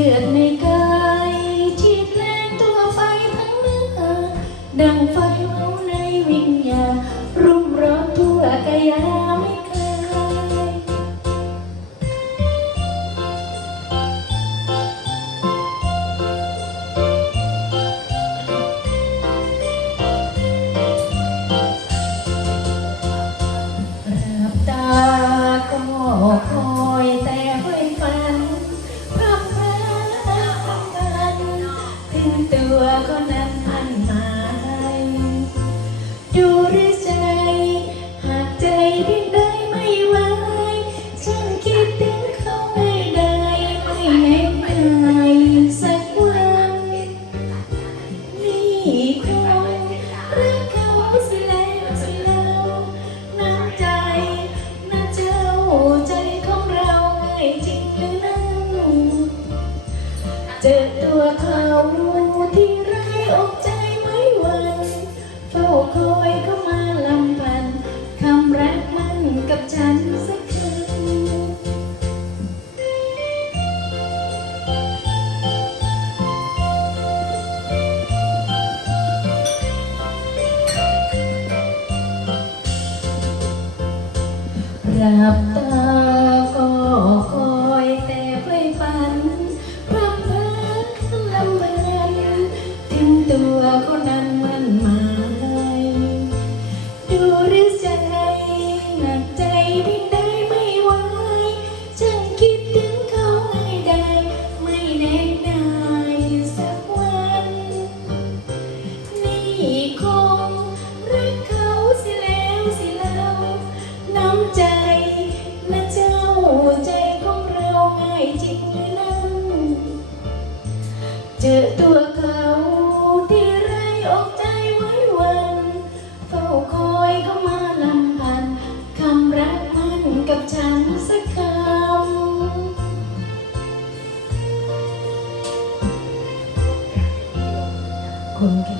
ลือดในกายที่แรงตัวไฟทั้งเนื้อดังไฟ ตัวก็นับพันหมายดูหรือใจ หากใจไม่ได้ไม่ไหวฉันคิดถึงเขาไม่ได้ไม่แนใจสักวันมีคนรักเขาสิแล้วสิแล้วน้ำใจน้าเจ้าใจของเราไม่จริงหรือนั้นเจอตัวเขารู้ อกใจไม่หวั่นคอยเขามาลำพันคำรกมันกับฉันสักคืนรับตา กับฉันสักคำคงแค่